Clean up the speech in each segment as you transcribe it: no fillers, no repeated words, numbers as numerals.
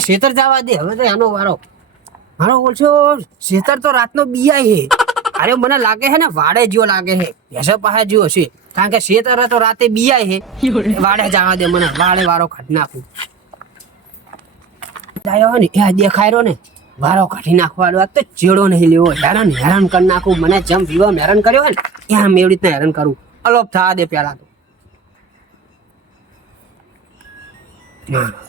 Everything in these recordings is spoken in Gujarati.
ખેતર જવા દે હવે તો એનો વારો મારો ઓછો ખેતર તો રાતનો બીયાય હે અરે મને લાગે છે ને વાડે જેવો લાગે છે ભેંસો પાસે જેવો છે કારણ કે ખેતર તો રાતે બીયાય છે વાડે જવા દે મને વાડે વારો કાઢી નાખું ને એ દેખાય રહ્યો ને વારો કાઢી નાખવાનો તો ચેડો નહીં લેવો હેરાન હેરાન કરી નાખું મને જેમ વિવાહ હેરાન કર્યો હોય ને એમ એવી રીતના હેરાન કરું અલોપ થવા દે પેલા તો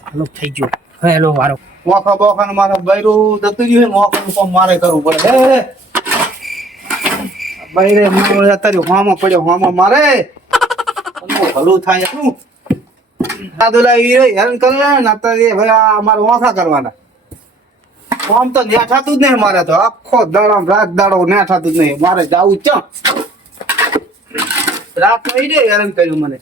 અલોપ થઈ ગયો હવે એનો વારો મોખા બોખા મારે બૈરું જતું રહ્યું મોખા કોમ મારે કરવું પડે બૈરે અત્યારે હોમાં પડ્યો હોમાં મારે ભલું થાય શું દાદુલા હેરાન કરે ને અત્યારે ભાઈ અમારે મોખા કરવાના આમ તો નેઠાતું જ નહીં મારે તો આખો દાડો રાત દાડો નેઠાતું જ નહીં મારે જાવું જ રાત નહીં રે હેરાન કર્યું મને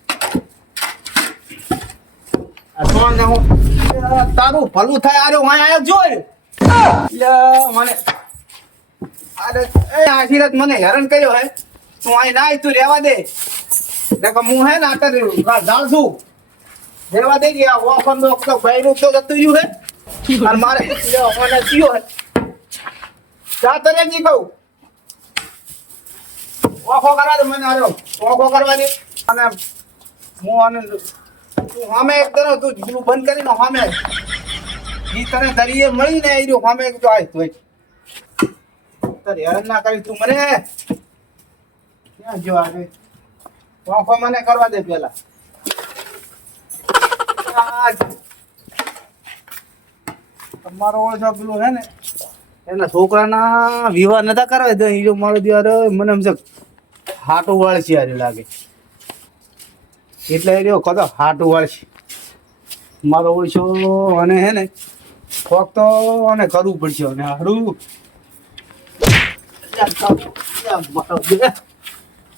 તારું ભલું થાય અરે હું આયો જોઈ મને અરે એ આશીર્વાદ મને હેરાન કર્યો હે તું અહીં ના તું રહેવા દે હું હે ને અત્યારે જાણ છું રહેવા દે ગયા ઓફર નો બૈરું તો જતું રહ્યું હે અને મારે મને થયો હે જાતે રેજી કહું ઓફો કરવા દે મને આરો ઓફો કરવા દે અને હું આને તું સામે એક તને તું જીલું બંધ કરીને સામે ઈ તને દરિયે મળી ને એ સામે તો આય તું તારે હેરાન ના કરી તું મને ક્યાં જો આવે ઓફો મને કરવા દે પેલા તમારો ઓળખો પેલું હે ને એના છોકરાના વિવાહ નતા કરવા દે એ મારો દિવાર મને એમ છે હાટું વાળશી આજે લાગે એટલે એ રહ્યો કદો હાટું વાળશી મારો ઓળશો અને હે ને થોક તો અને કરવું પડશે અને હારું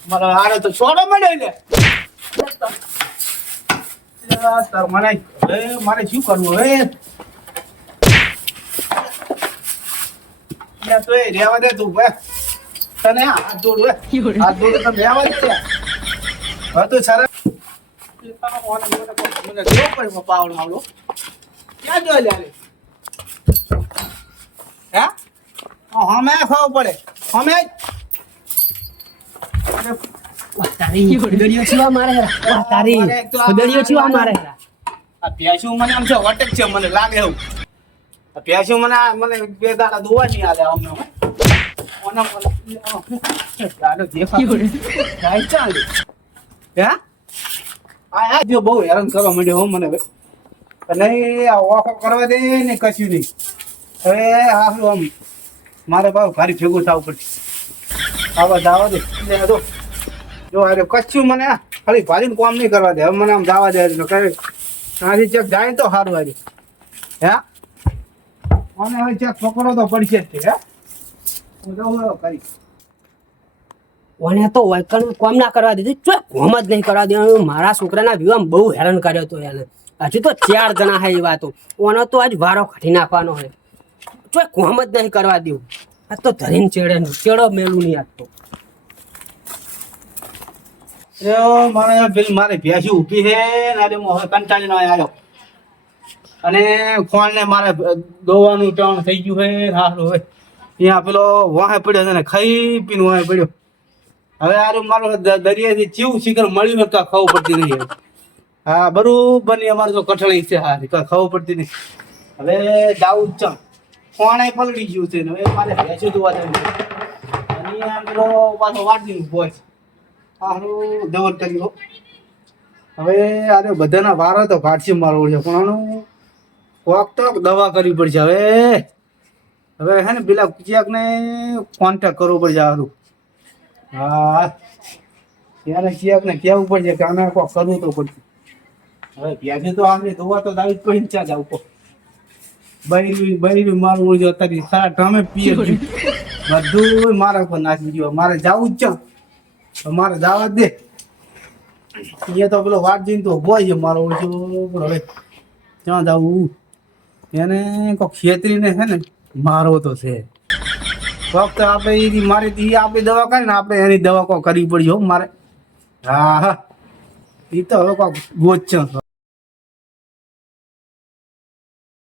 મારો હારે તો છોડો મળ્યો લે તાર મને મારે શું કરવું હવે તો એ રેવા દે તું તને હાથ જોડું હાથ જોડું તમે રેવા દે હવે તું સરસ મને જો પડે પાવડો આવડો ક્યાં જોઈ લે હે હમે ખાવું પડે હમે તારી ખુદડીઓ છીવા મારે તારી ખુદડીઓ છીવા મારે આ પ્યાસું મને આમ છે વટક છે મને લાગે એવું આ પ્યાસું મને બે દાડા દોવા નહીં આલે અમને ઓના ચાલો દેખા ચાલે હે આ જો બહુ હેરાન કરવા માંડ્યો હો મને અને આ ઓખો કરવા દે ને કશું નહીં હવે આમ મારે બાપ ઘરે ભેગું થવું પડશે આવા દાવા દે જો અરે કચ્છું મને ખાલી ભારીને કામ નહીં કરવા દે હવે મને આમ જવા દે કરે ત્યાંથી ચેક જાય તો સારું આજે હે અને હવે ચેક પકડો તો પડશે જ હે હું જવું કરી ઓને તો વૈકલ કામ ના કરવા દીધું ચો કોમ જ નહીં કરવા દેવાનું મારા છોકરાના વિવાહ બહુ હેરાન કર્યો તો એને હજુ તો 4 જણા હે એ વાતો ઓનો તો આજ વારો કાઢી નાખવાનો હે ચો કોમ જ નહીં કરવા દેવું આ તો ધરીને ચેડો મેલું નહીં આજ તો મારે ભેંસી ઊભી છે ને આજે હું હવે કંટાળીને આવ્યો અને ખોણ ને મારે દોવાનું ટર્ન થઈ ગયું છે સારું હવે ત્યાં પેલો વાહે પડ્યો છે ને ખાઈ પીને વાહે પડ્યો હવે આરું મારો દરિયાથી ચીવું શિખર મળ્યું કાં ખાવું પડતી નહીં હા બરોબર ની અમારે તો કઠણી છે હા કાં ખાવું પડતી નહીં હવે જાવું જ ખોણે પલળી ગયું છે ને હવે મારે ભેંસું જોવા જવું છે અને પેલો પાછો વાટની ઉભો છે સારું દવર કર્યું હવે અરે બધાના વારો તો કાઢશે મારો છે પણ આનું કોક તો દવા કરવી પડશે હવે હે ને પેલા ચેક ને કોન્ટેક્ટ કરવો પડશે સારું હા ત્યારે ચેક ને કહેવું પડશે કે આને કોક કરવું તો પડશે હવે ભેંસી તો આમની દવા તો દાવી કોઈ ચા જાવ કો બૈરું મારું ઓળજો અત્યારે સારા ટામે પીએ બધું મારા પર નાખી ગયો મારે જવું જ છે મારે દાવા દે અહીંયા તો પેલો વાટ જઈને તો ઉભો છે મારો ઓળજો હવે ક્યાં જવું એને કોઈક છેતરીને છે ને મારો તો છે ફક્ત આપણે મારી આપણી દવા કરી ને આપણે એની દવા કોઈ કરવી પડી મારે હા હા એ તો હવે કોઈક ગોચ છે